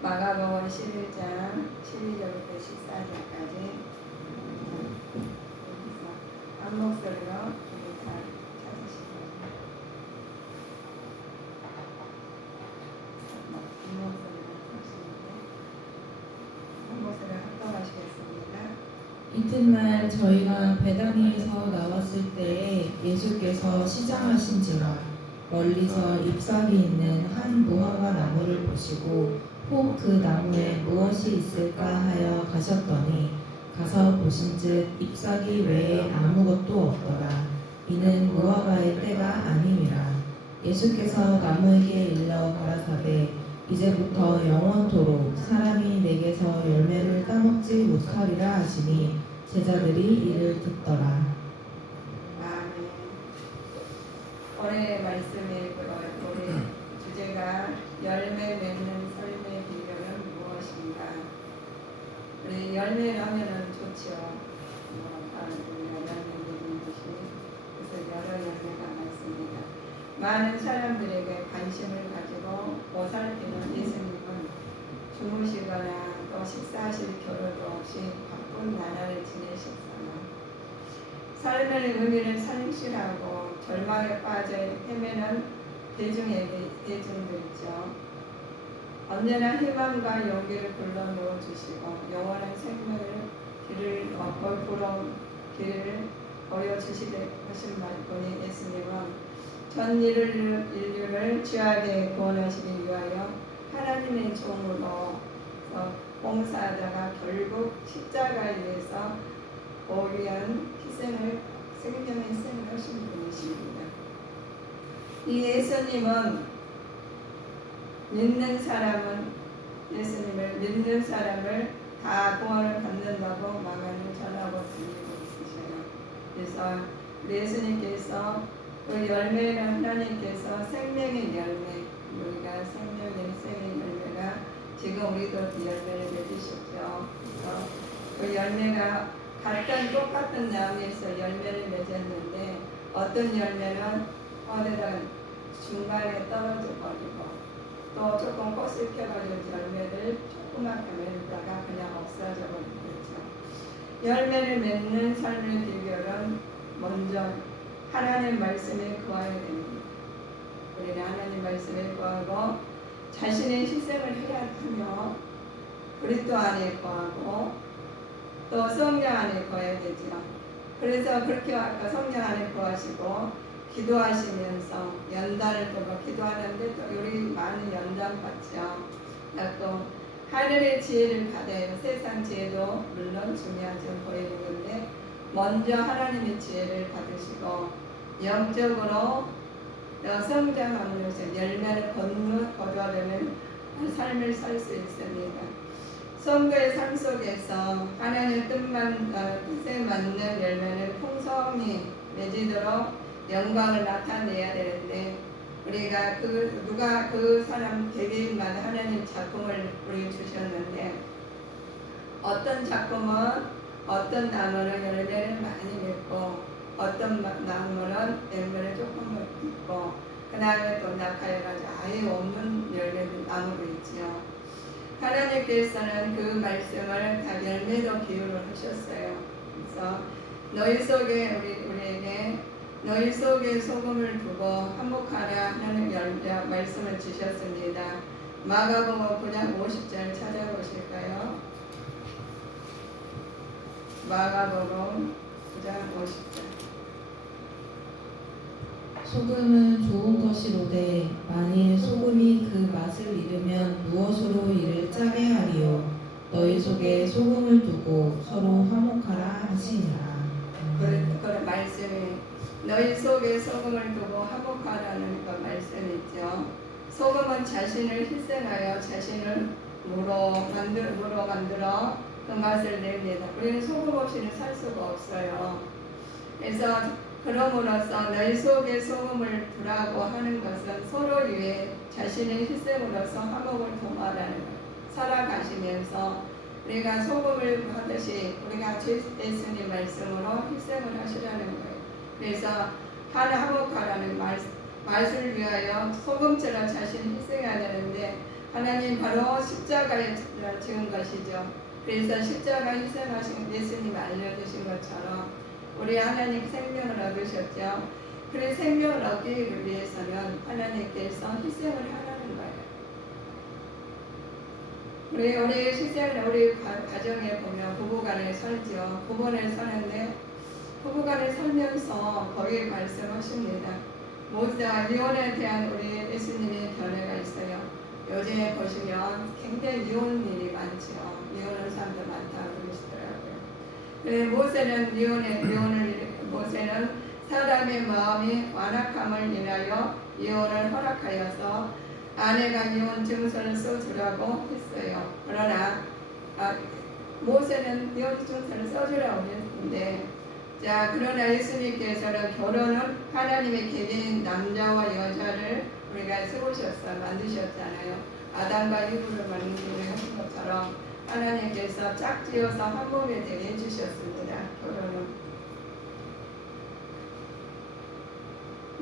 마가복음 11장 12절부터 14절까지 여기서 한 목소리로 우리 다 찾으시고 한 목소리로 하시는데 한 목소리로 합동하시겠습니다. 이튿날 저희가 베다니에서 나왔을 때에 예수께서 시장하신지라 멀리서 잎사귀 있는 한 무화과 나무를 보시고 혹 그 나무에 무엇이 있을까 하여 가셨더니 가서 보신즉 잎사귀 외에 아무것도 없더라. 이는 무화과의 때가 아니니라. 예수께서 나무에게 일러 가라사대 이제부터 영원토록 사람이 내게서 열매를 따먹지 못하리라 하시니 제자들이 이를 듣더라. 아멘. 오늘 말씀의 우리 주제가 열매 맺는 삶의 비결은 무엇인가? 우리 열매를 하면은 좋죠. 우리가 열매 맺는 것이 그래서 여러 열매가 많습니다. 많은 사람들에게 관심을 가지고 보살피는 예수님은 주무시거나 또 식사하실 겨를도 없이 바쁜 나날을 지내셨어요. 삶의 의미를 상실하고 절망에 빠져 헤매는 대중도 있죠. 언제나 희망과 용기를 불러넣어 주시고 영원한 생명의 길을 보여주시되 하신 분이 예수님은 전 인류를 죄악에 구원하시기 위하여 하나님의 종으로 봉사하다가 결국 십자가에 의해서 오리한 생명의 희생을 하신 분이십니다. 이 예수님은 예수님을 믿는 사람을 다 구원을 받는다고 망하는 전하고 들리고 있으셔요. 그래서 예수님께서 그 열매는 하나님께서 생명의 열매, 우리가 생명의 열매가 지금 우리도 열매를 맺으셨죠. 그래서 그 열매가 똑같은 나무에서 열매를 맺었는데 어떤 열매는 어느덧 중간에 떨어져 버리고 또 조금 꽃을 펴가지고 열매를 조그맣게 맺다가 그냥 없어져 버리죠. 열매를 맺는 삶의 비결은 먼저 하나님 말씀에 구해야 됩니다. 우리는 하나님 말씀에 구하고 자신의 희생을 해야 하며 그리스도 안에 구하고 또 성령 안에 구해야 되죠. 그래서 그렇게 아까 성령 안에 구하시고 기도하시면서 연단을 두고 기도하는데 또 우리 많은 연단 받죠. 또 하늘의 지혜를 받아요. 세상 지혜도 물론 중요하죠. 보이는 건데 먼저 하나님의 지혜를 받으시고 영적으로 성장함으로써 열매를 거두어내는 삶을 살 수 있습니다. 성도의 삶 속에서 하나님의 뜻에 맞는 열매를 풍성히 맺도록 영광을 나타내야 되는데 우리가 누가 그 사람 개개인마다 하나님 작품을 우리 주셨는데 어떤 작품은 어떤 나무는 열매를 많이 맺고 어떤 나무는 열매를 조금 맺고 그 다음에 또 낙하해가지고 아예 없는 열매도 나무도 있죠. 하나님께서는 그 말씀을 다 열매로 비유를 하셨어요. 그래서 너희 속에 우리에게 너희 속에 소금을 두고 한몫하라 하는 말씀을 주셨습니다. 마가복음 9장 50절 찾아보실까요? 마가복음 9장 50절. 소금은 좋은 것이로되 만일 소금이 그 맛을 잃으면 무엇으로 이를 짜게 하리요. 너희 속에 소금을 두고 서로 화목하라 하시니라. 그런 말씀이 너희 속에 소금을 두고 화목하라는 그 말씀이죠. 소금은 자신을 희생하여 자신을 무로 만들어 그 맛을 냅니다. 우리는 소금 없이는 살 수가 없어요. 그래서 그럼으로써 너희 속에 소금을 두라고 하는 것은 서로 위해 자신의 희생으로서 화목을 도모하라는 거예요. 살아가시면서 우리가 소금을 하듯이 우리가 예수님 말씀으로 희생을 하시라는 거예요. 그래서 화목하라는 맛을 위하여 소금처럼 자신을 희생해야 되는데 하나님 바로 십자가에 지은 것이죠. 그래서 십자가 희생하신 예수님 알려주신 것처럼 우리 하나님 생명을 얻으셨죠. 그래 생명을 얻기 위해서는 하나님께서 희생을 하라는 거예요. 우리 희생을 우리 가정에 보면 부부간에 살죠. 부부간에 사는데 부부간에 살면서 거기에 말씀하십니다. 모자 이혼에 대한 우리 예수님의 견해가 있어요. 요즘에 보시면 굉장히 이혼일이 많죠. 이혼하는 사람들 많다고 그러시더라고요. 모세는 모세는 사람의 마음이 완악함을 인하여 이혼을 허락하여서 아내가 이혼 증서를 써주라고 했어요. 그러나 모세는 이혼 증서를 써주라고 했는데 그러나 예수님께서는 결혼은 하나님의 개개인 남자와 여자를 우리가 세우셨어요. 만드셨잖아요. 아담과 이브를 만드신 것처럼 하나님께서 짝지어서 한 몸이 되게 해주셨습니다. 결혼은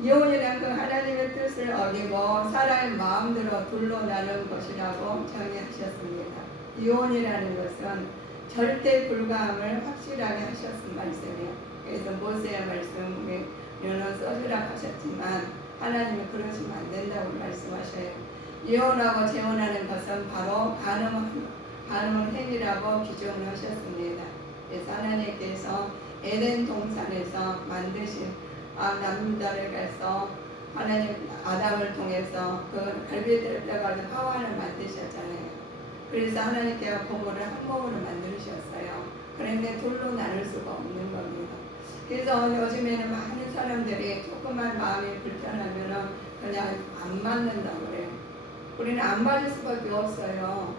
이혼이란 그 하나님의 뜻을 어기고 사람의 마음대로 둘로 나눈 것이라고 정의하셨습니다. 이혼이라는 것은 절대 불가함을 확실하게 하셨은 말씀이에요. 그래서 모세의 말씀에 이혼은 써주라 하셨지만 하나님이 그러시면 안 된다고 말씀하셔요. 이혼하고 재혼하는 것은 바로 간음 행위라고 규정을 하셨습니다. 그래서 하나님께서 에덴 동산에서 만드신 남자를 가서 하나님 아담을 통해서 그 갈비뼈를 빼가지고 하와를 만드셨잖아요. 그래서 하나님께서 부부를 한 몸으로 만드셨어요. 그런데 둘로 나눌 수가 없는 겁니다. 그래서 요즘에는 많은 사람들이 조금만 마음이 불편하면은 그냥 안 맞는다고 그래요. 우리는 안 맞을 수밖에 없어요.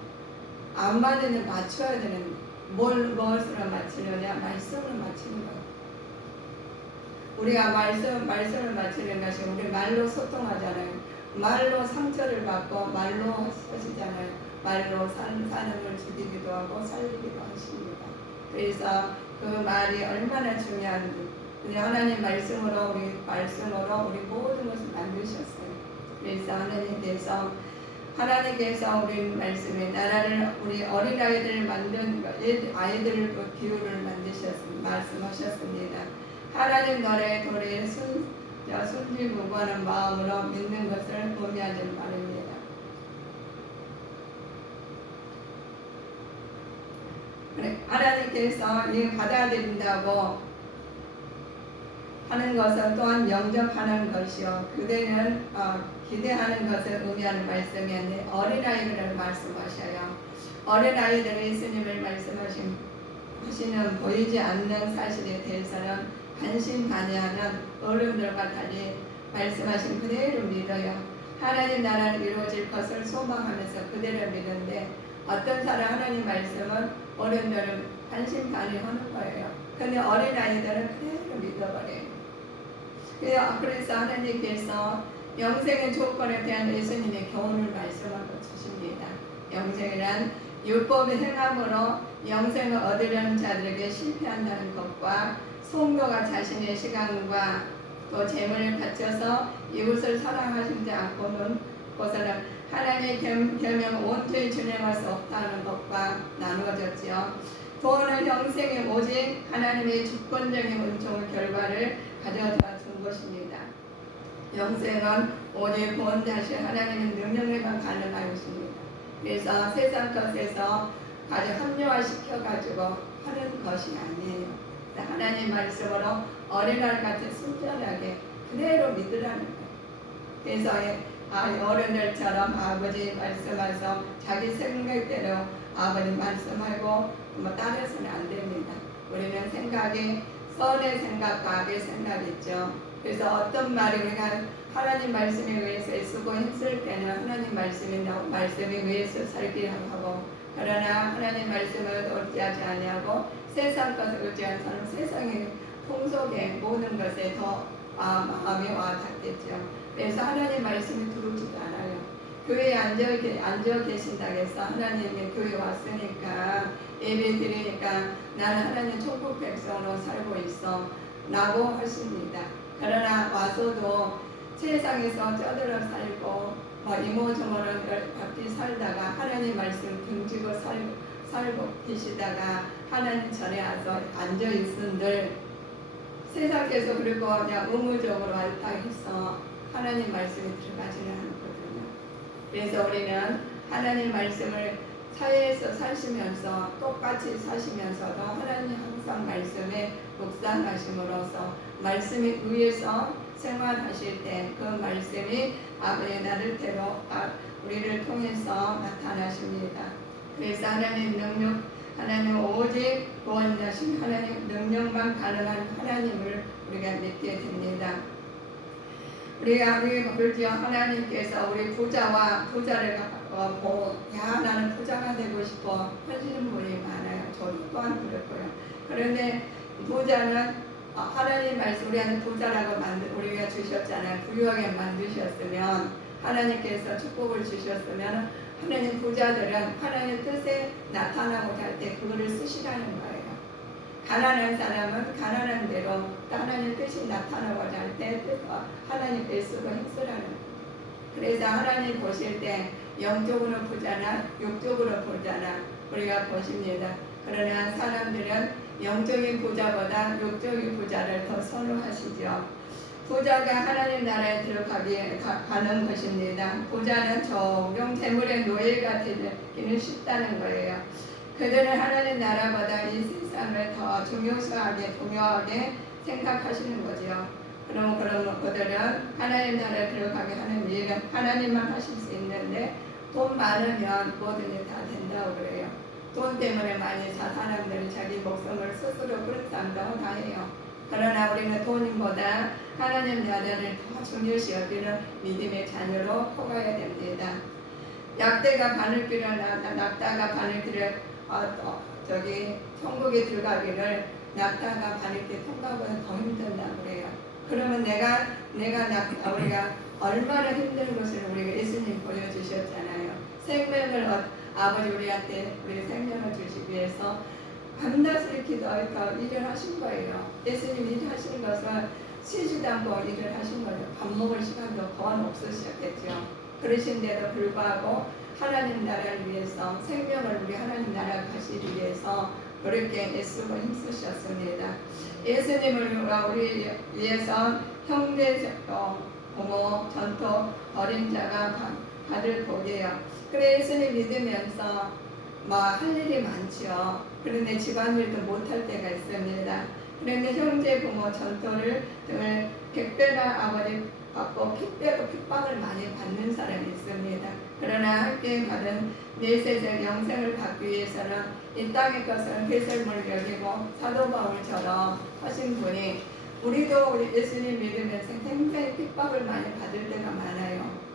안 맞으면 맞춰야 되는 무엇으로 맞추느냐? 말씀으로 맞추는 거예요. 우리가 말씀을 맞추는 것이 우리 말로 소통하잖아요. 말로 상처를 받고 말로 하시잖아요. 말로 사는 걸 죽이기도 하고 살리기도 하십니다. 그래서 그 말이 얼마나 중요한지 하나님 말씀으로 우리 모든 것을 만드셨어요. 그래서 하나님께서 우리 말씀에 나라를 우리 어린아이들을 만든 아이들을 기후를 만드셨습니다. 말씀하셨습니다. 하나님 나라의 도리에 순진무구하는 마음으로 믿는 것을 의미하는 말입니다. 하나님께서 이 받아들인다고 하는 것은 또한 영접하는 것이요. 그대는 기대하는 것을 의미하는 말씀이 아니라 어린아이들을 말씀하셔요. 어린아이들이 예수님을 말씀하시는 보이지 않는 사실에 대해서는 반신반의하는 어른들과 달리 말씀하신 그대로 믿어요. 하나님 나라는 이루어질 것을 소망하면서 그대로 믿는데 어떤 사람 하나님 말씀은 어른들은 반신반의하는 거예요. 근데 어린아이들은 그대로 믿어버려요. 그래서 하나님께서 영생의 조건에 대한 예수님의 교훈을 말씀하고 주십니다. 영생이란 율법의 행함으로 영생을 얻으려는 자들에게 실패한다는 것과 성도가 자신의 시간과 또 재물을 바쳐서 이웃을 사랑하시지 않고는 그것은 하나님의 계명을 온전히 준행할 수 없다는 것과 나누어졌지요. 구원은 영생이 오직 하나님의 주권적인 은총의 결과를 가져다 준 것입니다. 영생은 오직 구원자신 하나님의 능력에만 가능한 것입니다. 그래서 세상 것에서 아주 합리화시켜가지고 하는 것이 아니에요. 하나님 말씀으로 어린아이같이 순전하게 그대로 믿으라는 거예요. 그래서 어른들처럼 아버지 말씀하셔서 자기 생각대로 아버님 말씀하고 따라서는 안 됩니다. 우리는 생각이 선의 생각과 악의 생각이 있죠. 그래서 어떤 말이 우리가 하나님 말씀에 의해서 애쓰고 힘쓸 때는 하나님 말씀에 의해서 살기를 하고 그러나 하나님 말씀을 의지하지 아니하고 세상 것을 의지하는 사람은 세상의 풍속에 모든 것에 더 마음이 와닿겠죠. 그래서 하나님 말씀이 들어오지도 않아요. 교회에 앉아 계신다고 해서 하나님의 교회에 왔으니까 예배 드리니까 나는 하나님 천국 백성으로 살고 있어 라고 하십니다. 그러나 와서도 세상에서 쩌들어 살고 이모저모로 바삐 살다가 하나님 말씀 등지고 살고 계시다가 하나님 전에 와서 앉아 있은들 세상에서 그리고 그냥 의무적으로 왔다 해서 하나님 말씀에 들어가지는 않거든요. 그래서 우리는 하나님 말씀을 사회에서 사시면서 똑같이 사시면서도 하나님 항상 말씀에 묵상하심으로써 말씀에 의해서 생활하실 때 그 말씀이 아버지 나를 우리를 통해서 나타나십니다. 그래서 하나님 능력, 하나님 오직 구원자신 하나님 능력만 가능한 하나님을 우리가 믿게 됩니다. 우리가 그렇죠. 하나님께서 우리 부자를 보고 나는 부자가 되고 싶어 하시는 분이 많아요. 저도 또한 그렇고요. 그런데 부자는 하나님 말씀 우리한테 부자라고 우리가 주셨잖아요. 부유하게 만드셨으면 하나님께서 축복을 주셨으면 하나님 부자들은 하나님 뜻에 나타나고자 할 때 그거를 쓰시라는 거예요. 가난한 사람은 가난한 대로 하나님 뜻이 나타나고자 할 때 하나님 애쓰고 힘쓰라는 거예요. 그래서 하나님 보실 때 영적으로 부자나 육적으로 부자나 우리가 보십니다. 그러나 사람들은 영적인 부자보다 육적인 부자를 더 선호하시죠. 부자가 하나님 나라에 가는 것입니다. 부자는 종종 재물의 노예가 되기는 쉽다는 거예요. 그들은 하나님 나라보다 이 세상을 더 중요하게 생각하시는 거죠. 그럼 그들은 하나님 나라에 들어가게 하는 일은 하나님만 하실 수 있는데 돈 많으면 뭐든지 다 된다고 그래요. 돈 때문에 많이 사람들이 자기 목숨을 스스로 그런 사람도 다 해요. 그러나 우리는 돈보다 하나님 나라를 더 중요시 여기는 믿음의 자녀로 커가야 됩니다. 약대가 바늘길을 낙타가 바늘길을 천국에 들어가기를 낙타가 바늘길 통과하고는 더 힘든다고 그래요. 그러면 우리가 얼마나 힘든 것을 우리가 예수님 보여주셨잖아요. 생명을 아버지 우리한테 우리 생명을 주시기 위해서 밤낮을 기도하여 일을 하신 거예요. 예수님 일하시는 것은 쉬지도 않고 일을 하신 거예요. 밥 먹을 시간도 거의 없으셨겠죠. 그러신데도 불구하고 하나님 나라를 위해서 생명을 우리 하나님 나라 가시기 위해서 그렇게 애쓰고 힘쓰셨습니다. 예수님을 우리 위해서 형제, 부모, 전토, 어린 자가 받을 복이에요. 그래 예수님 믿으면서 할 일이 많죠. 그런데 집안일도 못할 때가 있습니다. 그런데 형제, 부모, 전토를 등을 백배나 아버지 받고 핍박을 많이 받는 사람이 있습니다. 그러나 함께 받은 내세적 영생을 받기 위해서는 이 땅의 것은 배설물을 여기고 사도 바울처럼 하신 분이 우리 예수님 믿으면서 굉장히 핍박을 많이 받을 때가 많아요.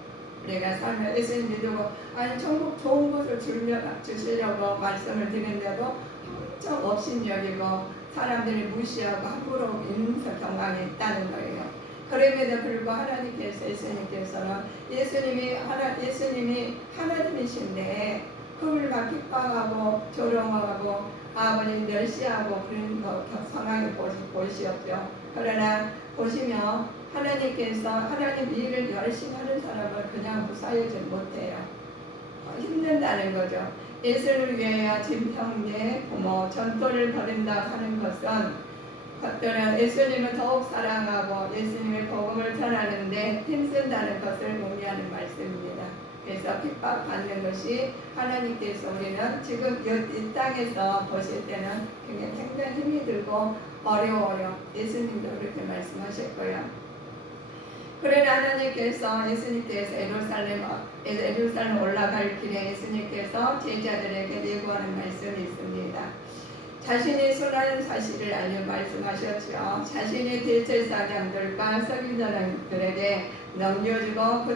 우리가 살면 예수님 믿고 천국 좋은 것을 주시려고 말씀을 드리는데도 엄청 업신여기고 사람들이 무시하고 함부로 있는 경향이 있다는 거예요. 그럼에도 불구하고 하나님께서 예수님께서는 예수님이 하나님이신데 그걸 막 핍박하고 조롱하고 아버님 멸시하고 그런 상황을 보시었죠. 그러나 보시면 하나님께서 하나님 일을 열심히 하는 사람을 그냥 무사하지 못해요. 힘든다는 거죠. 예수를 위하여 집 형제 부모 전토를 벌인다 하는 것은 그들은 예수님을 더욱 사랑하고 예수님의 복음을 전하는데 힘쓴다는 것을 의미하는 말씀입니다. 그래서 핍박받는 것이 하나님께서 우리는 지금 이 땅에서 보실 때는 굉장히 힘이 들고 어려워요. 예수님도 그렇게 말씀하실 거예요. 그러나 하나님께서 예수님께서 예루살렘 올라갈 길에 예수님께서 제자들에게 예고하는 말씀이 있습니다. 자신이 순한 사실을 알려 말씀하셨죠. 자신의 대제사장들과 서기관들에게 넘겨주고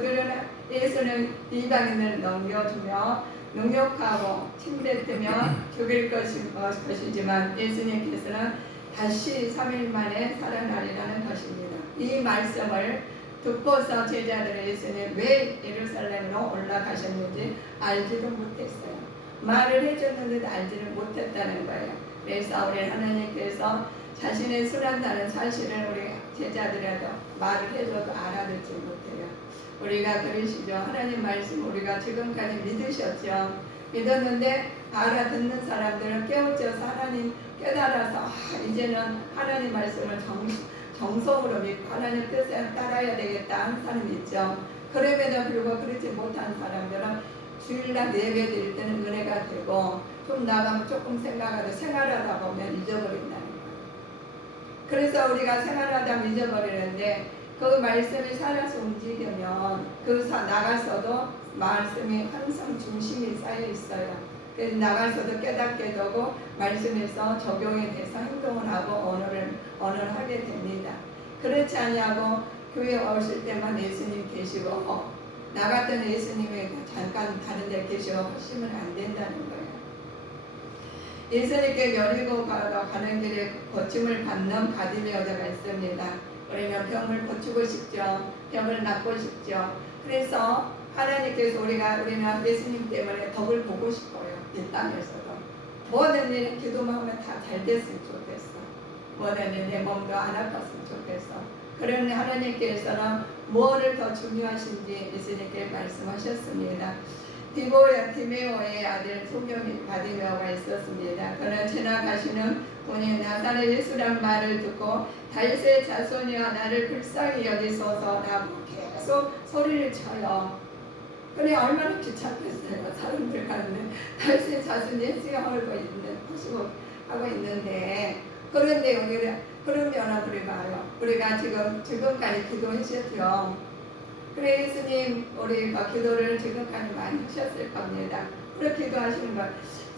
예수는 이방인을 넘겨주며 능욕하고 침뱉으며 죽일 것이지만 예수님께서는 다시 3일 만에 살아나리라는 것입니다. 이 말씀을 듣고서 제자들은 예수님 왜 예루살렘으로 올라가셨는지 알지도 못했어요. 말을 해줬는데도 알지를 못했다는 거예요. 그래서 우리 하나님께서 자신의 순한다는 사실을 우리 제자들에도 말을 해줘도 알아듣지 못해요. 우리가 그러시죠. 하나님 말씀 우리가 지금까지 믿으셨죠. 믿었는데 알아듣는 사람들은 깨우쳐서 하나님 깨달아서 이제는 하나님 말씀을 정성으로 믿고 하나님 뜻에 따라야 되겠다 하는 사람이 있죠. 그럼에도 불구하고 그렇지 못한 사람들은 주일날 예배 드릴 때는 은혜가 되고 좀 나가면 조금 생각하다 생활하다 보면 잊어버린다는 거예요. 그래서 우리가 생활하다 잊어버리는데 그 말씀이 살아서 움직이면 나가서도 말씀이 항상 중심이 쌓여 있어요. 그래서 나가서도 깨닫게 되고 말씀에서 적용이 돼서 행동을 하고 언어를 하게 됩니다. 그렇지 않냐고 교회 오실 때만 예수님 계시고 나갔던 예수님이 잠깐 다른 데 계시고 하시면 안 된다는 거예요. 예수님께 여리고 가는 길에 고침을 받는 바디메오가 있습니다. 우리는 병을 고치고 싶죠. 병을 낫고 싶죠. 그래서 하나님께서 우리는 예수님 때문에 덕을 보고 싶어요. 이 땅에서도 모든 일에 기도만 하면 다 잘 됐으면 좋겠어. 모든 일에 내 몸도 안 아팠으면 좋겠어. 그런데 하나님께서는 뭐를 더 중요하신지 예수님께 말씀하셨습니다. 디메오의 아들 소경이 바디메오가 있었습니다. 그는 지나가시는 분이 나사렛 예수란 말을 듣고 다윗의 자손이여 나를 불쌍히 여기소서라고 계속 소리를 쳐요. 그래 얼마나 귀찮겠어요. 사람들 가는데 다윗의 자손 예수가 하고 있는데 그런데 그러면 우리가 지금까지 기도하셨죠. 그래 예수님 우리가 기도를 지금까지 많이 하셨을 겁니다. 그렇게 기도하시는 것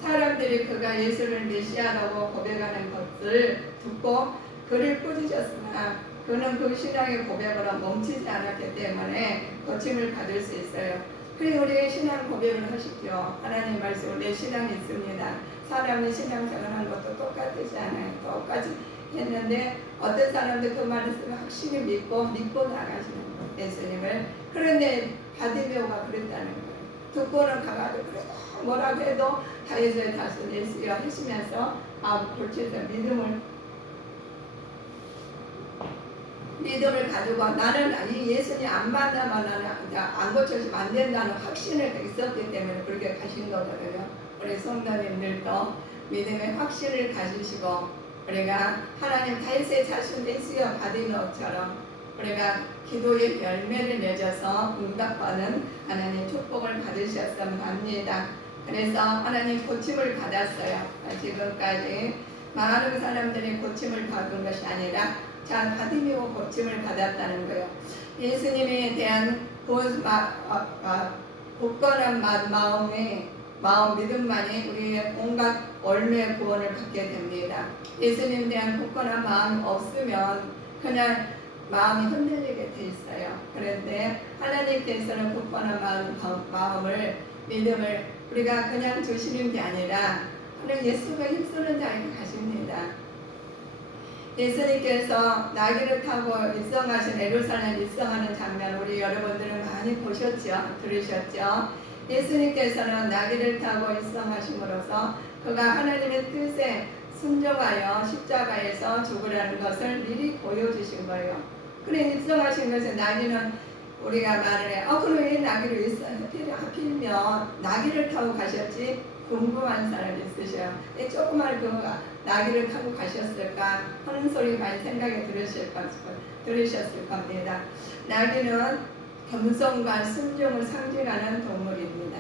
사람들이 그가 예수를 메시아라고 고백하는 것을 듣고 그를 꾸짖었으나 그는 그 신앙의 고백으로 멈추지 않았기 때문에 고침을 받을 수 있어요. 그래 우리의 신앙 고백을 하십시오. 하나님 말씀을 내 신앙이 있습니다. 사람이 신앙생활하는 것도 똑같지 않아요. 똑같이 했는데 어떤 사람들 그 말씀을 확실히 믿고 나가시는 거예요. 예수님을. 그런데 바디메오가 그랬다는 거예요. 듣고는 가가지고 그래 뭐라고 해도 다윗의 자손 예수여 하시면서 골치에서 믿음을 가지고 나는 이 예수님 안 만나면 나는 안 고쳐지면 안 된다는 확신을 있었기 때문에 그렇게 가신 거거든요. 우리 성도님들도 믿음의 확신을 가지시고 우리가 하나님 다윗의 자손 예수여 바디메오처럼 우리가 기도의 열매를 맺어서 응답받는 하나님 축복을 받으셨으면 합니다. 그래서 하나님 고침을 받았어요. 지금까지 많은 사람들이 고침을 받은 것이 아니라 바디메오 고침을 받았다는 거예요. 예수님에 대한 굳건한 마음 믿음만이 우리의 온갖 올매 구원을 받게 됩니다. 예수님에 대한 굳건한 마음이 없으면 그냥 마음이 흔들리게 돼 있어요. 그런데 하나님께서는 굳건한 마음을 믿음을 우리가 그냥 주시는 게 아니라 그냥 예수가 힘쓰는 자에게 가십니다. 예수님께서 나귀를 타고 입성하신 예루살렘 입성하는 장면 우리 여러분들은 많이 보셨죠? 들으셨죠? 예수님께서는 나귀를 타고 입성하심으로써 그가 하나님의 뜻에 순종하여 십자가에서 죽으라는 것을 미리 보여주신 거예요. 그래 입성하신 것은 나귀는 우리가 말을 해. 그럼 왜 나귀를 하필이면 나귀를 타고 가셨지? 궁금한 사람이 있으셔요. 조그만 그 나귀를 타고 가셨을까 하는 소리 많이 생각이 들으셨을 겁니다. 나귀는 겸손과 순종을 상징하는 동물입니다.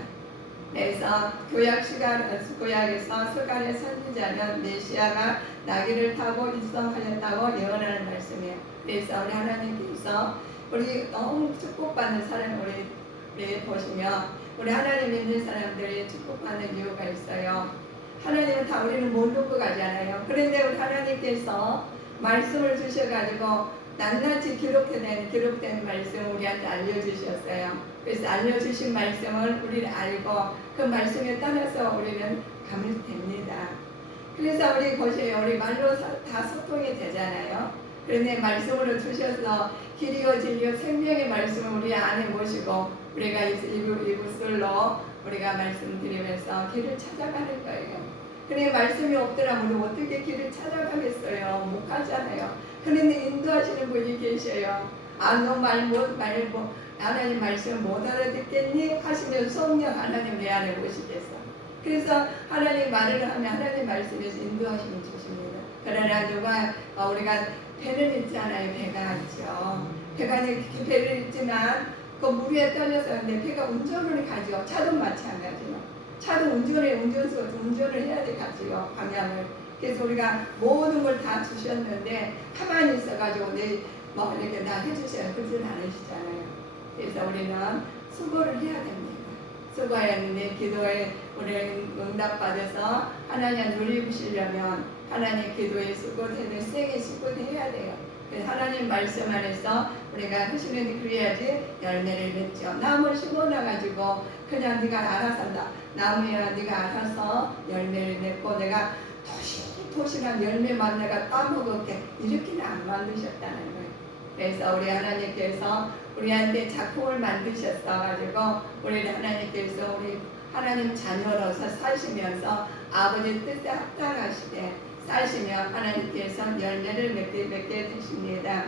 그래서 구약에서 스가랴 선지자는 메시아가 나귀를 타고 입성하셨다고 예언하는 말씀이에요. 그래서 우리 하나님께서 우리 너무 축복받는 사람 우리 보시면 우리 하나님 믿는 사람들이 축복받는 이유가 있어요. 하나님은 다 우리는 못 놓고 가잖아요. 그런데 우리 하나님께서 말씀을 주셔가지고 낱낱이 기록된 말씀을 우리한테 알려주셨어요. 그래서 알려주신 말씀을 우리는 알고 그 말씀에 따라서 우리는 가면 됩니다. 그래서 우리 보세요. 우리 말로 다 소통이 되잖아요. 그런데 말씀으로 주셔서 길이요 진리요 생명의 말씀을 우리 안에 모시고 우리가 이곳으로 우리가 말씀드리면서 길을 찾아가는 거예요. 그래 말씀이 없더라면 우리 어떻게 길을 찾아가겠어요? 못 가잖아요. 그런데 인도하시는 분이 계셔요. 너 말 하나님 말씀 못 알아듣겠니? 하시면 성령 하나님 내 안에 오시겠어. 그래서 하나님 말을 하면 하나님 말씀에서 인도하시면 주십니다. 그러나 누가 우리가 배는 있잖아요. 배가 있죠. 배가 이렇게 배를 있지만 그 물 위에 떠려서 내 배가 운전을 가죠. 차도 마찬가지요. 차도 운전을 해야 돼 가지요. 방향을. 그래서 우리가 모든 걸 다 주셨는데 가만히 있어가지고 뭐 이렇게 다 해주셔요. 그러진 않으시잖아요. 그래서 우리는 수고를 해야 됩니다. 수고했는데 기도에 우리는 응답받아서 하나님 누리시려면 하나님 기도에 수고되는 세게 수고해야 돼요. 하나님 말씀 안에서 우리가 하시는 그래야지 열매를 맺죠. 나무를 심어놔가지고 그냥 네가 알아서 나무야 네가 알아서 열매를 맺고 내가 토실토실한 열매만 내가 따먹을게 이렇게는 안 만드셨다는 거예요. 그래서 우리 하나님께서 우리한테 작품을 만드셨어가지고 우리 하나님께서 우리 하나님 자녀로서 사시면서 아버지 뜻에 합당하시게 사시면 하나님께서 열매를 맺게 되십니다.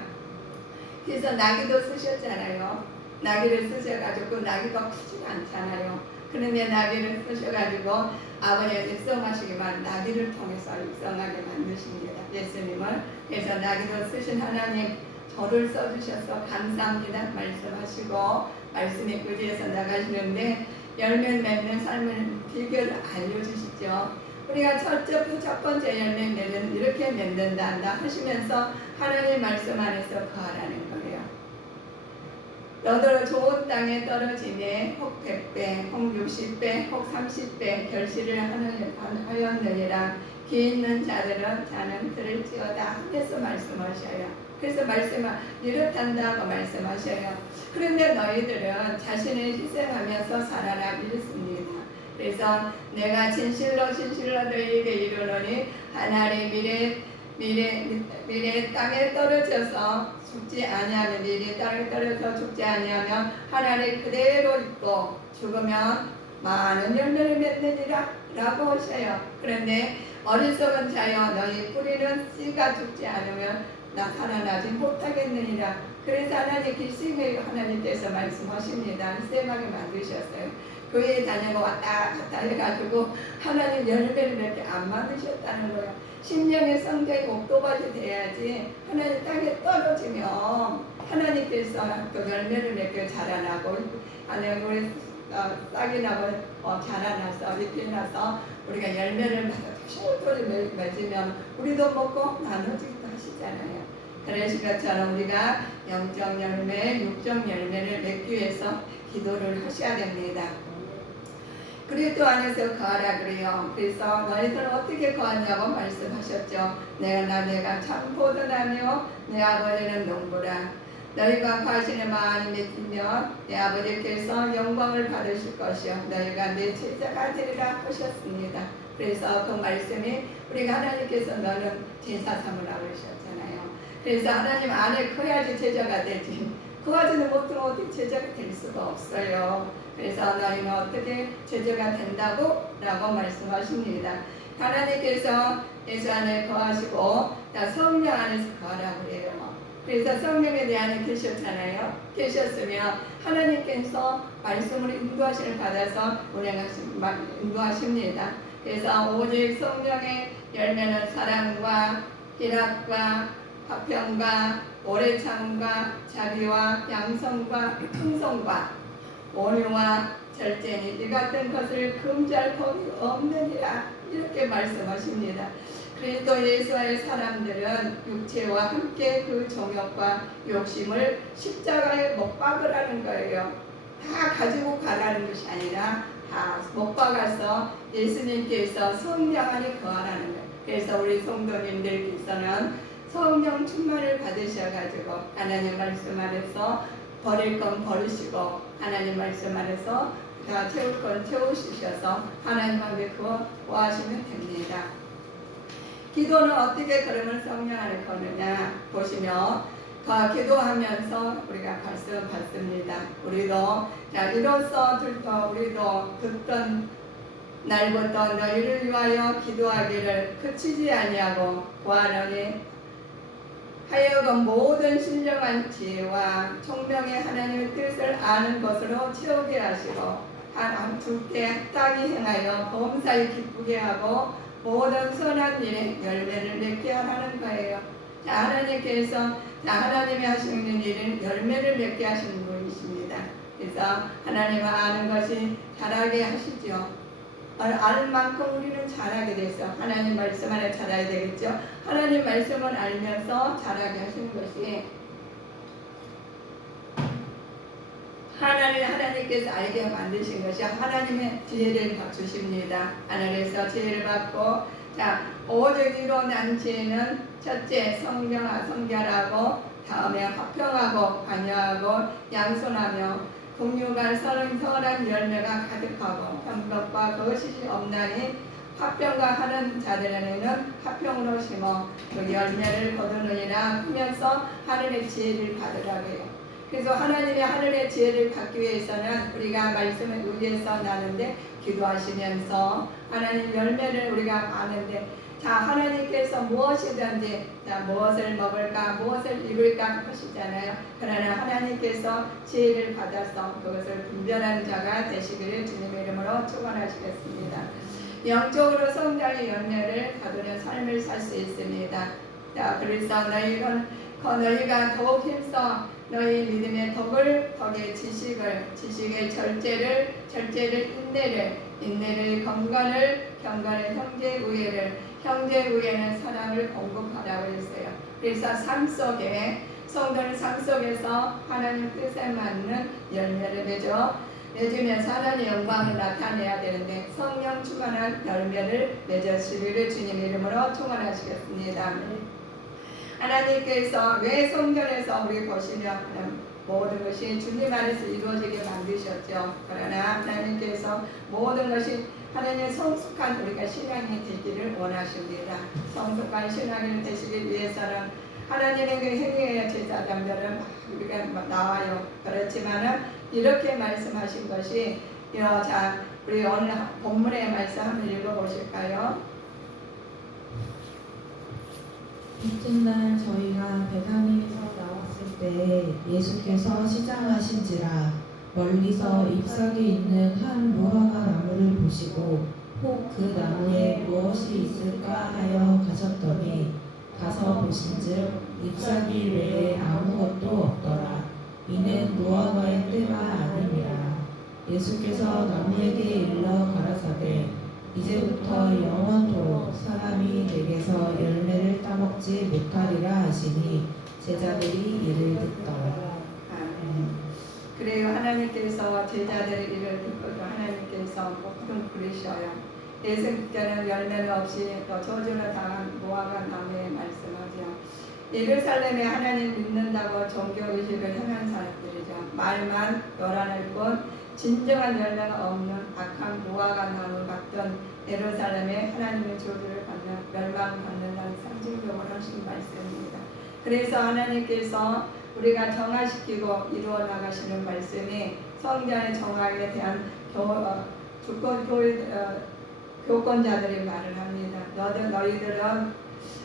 그래서 나귀도 쓰셨잖아요. 나귀를 쓰셔가지고 나귀가 크지 않잖아요. 그런데 나귀를 쓰셔가지고 아버지가 육성하시기만 나귀를 통해서 육성하게 만드십니다. 예수님을. 그래서 나귀도 쓰신 하나님 저를 써주셔서 감사합니다 말씀하시고 말씀에 의지해서 나가시는데 열매 맺는 삶을 비결을 알려주시죠. 우리가 첫 번째 열매 맺는 이렇게 맺는다 하시면서 하나님 말씀 안에서 거하라는 거예요. 너도 좋은 땅에 떨어지네 혹 100배, 혹 60배, 혹 30배 결실을 하였느니라. 기 있는 자는 들을지어다 하면서 말씀하셔요. 그래서 이렇단다고 말씀하셔요. 그런데 너희들은 자신을 희생하면서 살아라 믿습니다. 그래서 내가 진실로 너희에게 이르노니 하나님 미래 땅에 떨어져서 죽지 아니하면 미래 땅에 떨어져 죽지 아니하면 하나님 그대로 있고 죽으면 많은 열매를 맺느니라 라고 하셔요. 그런데 어리석은 자여 너희 뿌리는 씨가 죽지 않으면 나 살아나지 못하겠느니라. 그래서 하나님 길식에 하나님께서 말씀하십니다. 세하게 만드셨어요. 교회에 다니고 왔다 갔다 해가지고 하나님 열매를 맺게 안 만드셨다는 거예요. 심령의 성경이 옥도밭이 돼야지 하나님 땅에 떨어지면 하나님께서 그 열매를 맺게 자라나고 아니면 우리 싹이 나고 자라나서 잎이 나서 우리가 열매를 받아 똘똘이 맺으면 우리도 먹고 나눠주기도 하시잖아요. 그러신 것처럼 우리가 영적 열매, 육적 열매를 맺기 위해서 기도를 하셔야 됩니다. 그리스도 안에서 거하라 그래요. 그래서 너희들은 어떻게 거하냐고 말씀하셨죠. 내가 참 포도나며 내 아버지는 농부라. 너희가 과신의 마음이 맺히면 내 아버지께서 영광을 받으실 것이요 너희가 내 제자가 되리라 하셨습니다. 그래서 그 말씀이 우리가 하나님께서 너는 제사 삼으라고 하셨잖아요. 그래서 하나님 안에 커야지 제자가 되지. 그와지는 못하면 어떻게 제자가 될 수가 없어요. 그래서 너희는 어떻게 제자가 된다고? 라고 말씀하십니다. 하나님께서 예수 안에 거하시고 성령 안에서 거하라고 그래요. 그래서 성령에 대한 계셨잖아요. 계셨으면 하나님께서 말씀으로 인도하심을 받아서 인도하십니다. 그래서 오직 성령의 열매는 사랑과 희락과 화평과 오래 참과 자비와 양성과 충성과 온유와 절제니 이 같은 것을 금지할 법이 없느니라 이렇게 말씀하십니다. 그리스도 예수의 사람들은 육체와 함께 그 정욕과 욕심을 십자가에 못 박으라는 거예요. 다 가지고 가라는 것이 아니라 다 못 박아서 예수님께서 성령 안에 거하라는 거예요. 그래서 우리 성도님들께서는 성령 충만을 받으셔가지고 하나님 말씀 안에서 버릴 건 버리시고 하나님 말씀 안에서 다 채울 건 채우시셔서 하나님 앞에 구하시면 됩니다. 기도는 어떻게 그러면 성령 안에 거느냐 보시면 기도하면서 우리가 말씀 받습니다. 우리도 이로써 우리도 듣던 날부터 너희를 위하여 기도하기를 그치지 아니하고 구하노니 하여금 모든 신령한 지혜와 총명의 하나님의 뜻을 아는 것으로 채우게 하시고 주께 합당히 행하여 범사에 기쁘게 하고 모든 선한 일에 열매를 맺게 하라는 거예요. 자, 하나님이 하시는 일은 열매를 맺게 하시는 분이십니다. 그래서 하나님을 아는 것이 잘하게 하시죠. 아는 만큼 우리는 잘하게 돼서 하나님 말씀 안에 잘해야 되겠죠. 하나님 말씀을 알면서 잘하게 하시는 것이 하나님께서 알게 만드신 것이 하나님의 지혜를 주십니다. 하늘에서 지혜를 받고 오직 이루어난 지혜는 첫째 성결하고 다음에 화평하고 관여하고 양손하며 긍휼한 선한 열매가 가득하고 편법과 거짓이 없나니 화평과 하는 자들에게는 화평으로 심어 그 열매를 거두느니라 하면서 하늘의 지혜를 받으라고 해요. 그래서 하나님의 하늘의 지혜를 받기 위해서는 우리가 말씀을 의지해서 나는데 기도하시면서 하나님 열매를 우리가 아는데 하나님께서 무엇이든지 무엇을 먹을까 무엇을 입을까 하시잖아요. 그러나 하나님께서 지혜를 받아서 그것을 분별하는 자가 되시기를 주님의 이름으로 축원하시겠습니다. 영적으로 성장의 열매를 거두는 삶을 살 수 있습니다. 그래서 너희가 더욱 힘써 너희 믿음의 덕의 지식의 절제를 인내를 경건을 형제의 우애는 사랑을 공급하라고 했어요. 그래서 성도는 삶 속에서 하나님 뜻에 맞는 열매를 맺으면서 하나님의 영광을 나타내야 되는데 성령 충만한 열매를 맺으시기를 주님의 이름으로 축원하시겠습니다. 하나님께서 왜 성전에서 우리 보시면 모든 것이 주님 안에서 이루어지게 만드셨죠. 그러나 하나님께서 모든 것이 하나님의 성숙한 우리가 신앙이 되기를 원하십니다. 성숙한 신앙이 되시기 위해서는 하나님의 그 행위의 제사장들은 우리가 나와요. 그렇지만은 이렇게 말씀하신 것이 우리 오늘 본문의 말씀 한번 읽어보실까요? 이튿날 저희가 베다니에서 나왔을 때 예수께서 시장하신지라 멀리서 잎사귀 있는 한 무화과 나무를 보시고 혹 그 나무에 무엇이 있을까 하여 가셨더니 가서 보신즉 잎사귀 외에 아무것도 없더라. 이는 무화과의 때가 아니니라. 예수께서 나무에게 일러 가라사대 이제부터 영원토록 사람이 내게서 열매를 따먹지 못하리라 하시니 제자들이 이를 듣더라. 그래요. 하나님께서 제자들의 일을 듣고도 하나님께서 모든 부르셔요. 예수께서는 열매는 없이 또 저주를 당한 무화과 나무에 말씀하죠. 예루살렘에 하나님 믿는다고 종교의식을 행한 사람들이죠. 말만 요란할 뿐 진정한 열매가 없는 악한 무화과 나무 같던 예루살렘에 하나님의 저주를 받는 멸망받는다는 상징적으로 하신 말씀입니다. 그래서 하나님께서 우리가 정화시키고 이루어 나가시는 말씀이 성전의 정화에 대한 교권자들이 말을 합니다. 너희들은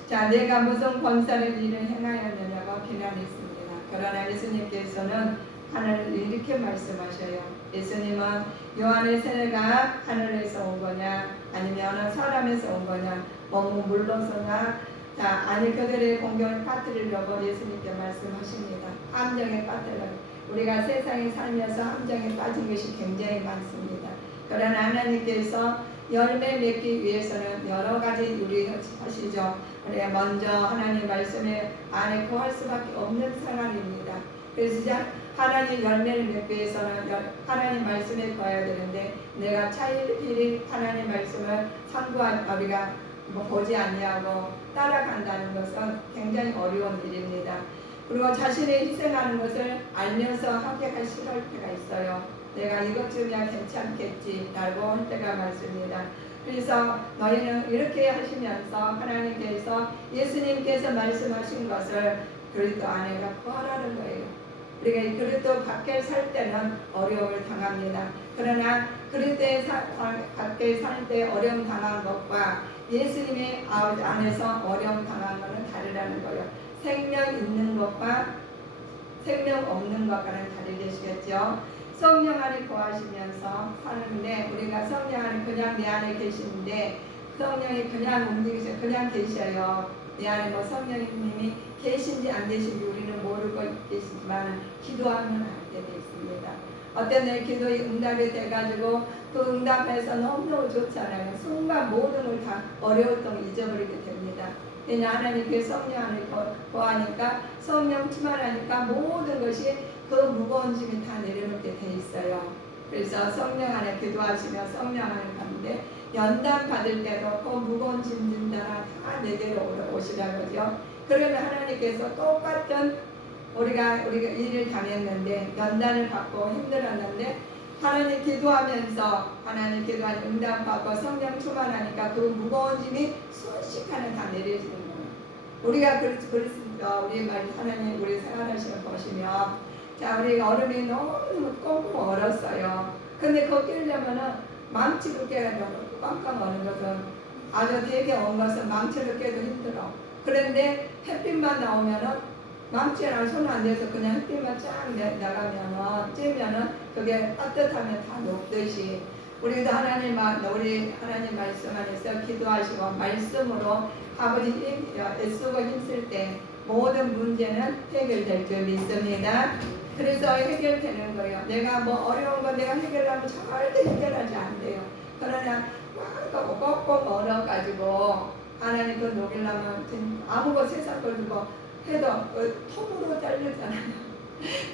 내가 무슨 권세를 일을 행하였느냐고 비난했습니다. 그러나 예수님께서는 하늘을 이렇게 말씀하셔요. 예수님은 요한의 세례가 하늘에서 온 거냐 아니면 사람에서 온 거냐 물로서나 아니 그들의 공경을 빠뜨리려고 예수님께 말씀하십니다. 함정에 빠뜨려 우리가 세상에 살면서 함정에 빠진 것이 굉장히 많습니다. 그러나 하나님께서 열매 맺기 위해서는 여러 가지 요리하시죠. 우리가 먼저 하나님 말씀에 안에 거할 수밖에 없는 상황입니다. 그래서 하나님 열매를 맺기 위해서는 하나님 말씀에 거해야 되는데 내가 차일피일 하나님 말씀을 우리가 보지 아니하고 따라간다는 것은 굉장히 어려운 일입니다. 그리고 자신이 희생하는 것을 알면서 합격할 싫을 때가 있어요. 내가 이것 주면 괜찮겠지 라고 할 때가 많습니다. 그래서 너희는 이렇게 하시면서 하나님께서 예수님께서 말씀하신 것을 그리스도 안에 갖고 하라는 거예요. 우리가 그리스도 밖에 살 때는 어려움을 당합니다. 그러나 그리스도 밖에 살 때 어려움 당한 것과 예수님의 안에서 어려움 당한 것은 다르다는 거예요. 생명 있는 것과 생명 없는 것과는 다르시겠죠. 성령 안에 거하시면서 사는데 우리가 성령 안에 그냥 내 안에 계시는데 성령이 그냥 움직이셔 그냥 계셔요. 내 안에 뭐 성령님이 계신지 안 계신지 우리는 모르고 계시지만 기도하면 알게 돼 있습니다. 어떤 내 기도의 응답이 돼가지고 그 응답에서 너무너무 좋잖아요. 순간 모든 걸 다 어려웠던 걸 잊어버리게 됩니다. 왜냐 하나님께 성령 안에 거하니까 성령 충만하니까 모든 것이 그 무거운 짐이 다 내려놓게 돼 있어요. 그래서 성령 안에 기도하시며 성령 안에 가는데 연단 받을 때도 그 무거운 짐진 자라 다 내게로 오시라고요. 그러면 하나님께서 똑같은 우리가 일을 당했는데 연단을 받고 힘들었는데 하나님 기도하면서 하나님 기도하니 응답받고 성령 충만하니까 그 무거운 짐이 순식간에 다 내려지는 거예요. 우리가 그렇습니다. 우리 말 하나님 우리 생활하시는 거 보시면 자 우리 얼음이 너무 꽁꽁 얼었어요. 근데 그거 깨려면은 망치로 깨야 되고 꽝꽝 얼은 것은 아주 되게 얼은 것은 망치로 깨도 힘들어. 그런데 햇빛만 나오면은 망치랑 손 안 대서 그냥 햇빛만 쫙 나가면은 쬐면은 그게 따뜻하면 다 녹듯이 우리도 우리 하나님 말씀 안에서 기도하시고 말씀으로 아버지 애쓰고 힘쓸 때 모든 문제는 해결될 줄 믿습니다. 그래서 해결되는 거예요. 내가 뭐 어려운 건 내가 해결하면 절대 해결하지 않대요. 그러나 꽉꽉 얼어가지고 하나님 그 녹이려면 아무것도 세상 걸 주고 해도 톱으로 자르잖아요.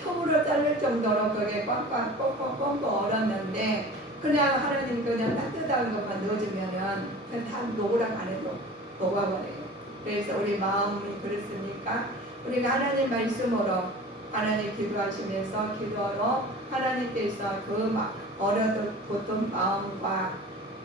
톱으로 자를 정도로 그게 꽉꽉 꽁꽁 얼었는데 그냥 하나님 그냥 따뜻한 것만 넣어주면은 그냥 다 녹으라고 안 해도 녹아버려요. 그래서 우리 마음이 그렇습니까? 우리가 하나님 말씀으로 하나님 기도하시면서 기도로 하나님께서 그 얼어붙은 마음과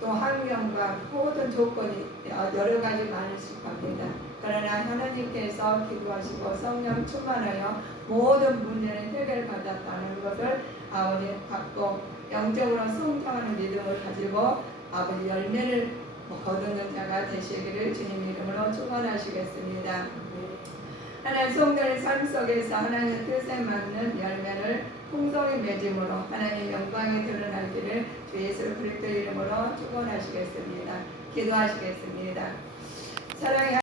또 환경과 모든 조건이 여러 가지 많으실 겁니다. 그러나 하나님께서 기도하시고 성령 충만하여 모든 문제는 해결받았다는 것을 아버지 받고 영적으로 성장하는 믿음을 가지고 아버지 열매를 거두는 자가 되시기를 주님 이름으로 축원하시겠습니다. 하나님 성도의 삶 속에서 하나님의 뜻에 맞는 열매를 풍성히 맺음으로 하나님 영광이 드러나기를 주 예수 그리스도 이름으로 축원하시겠습니다. 기도하시겠습니다. 사랑의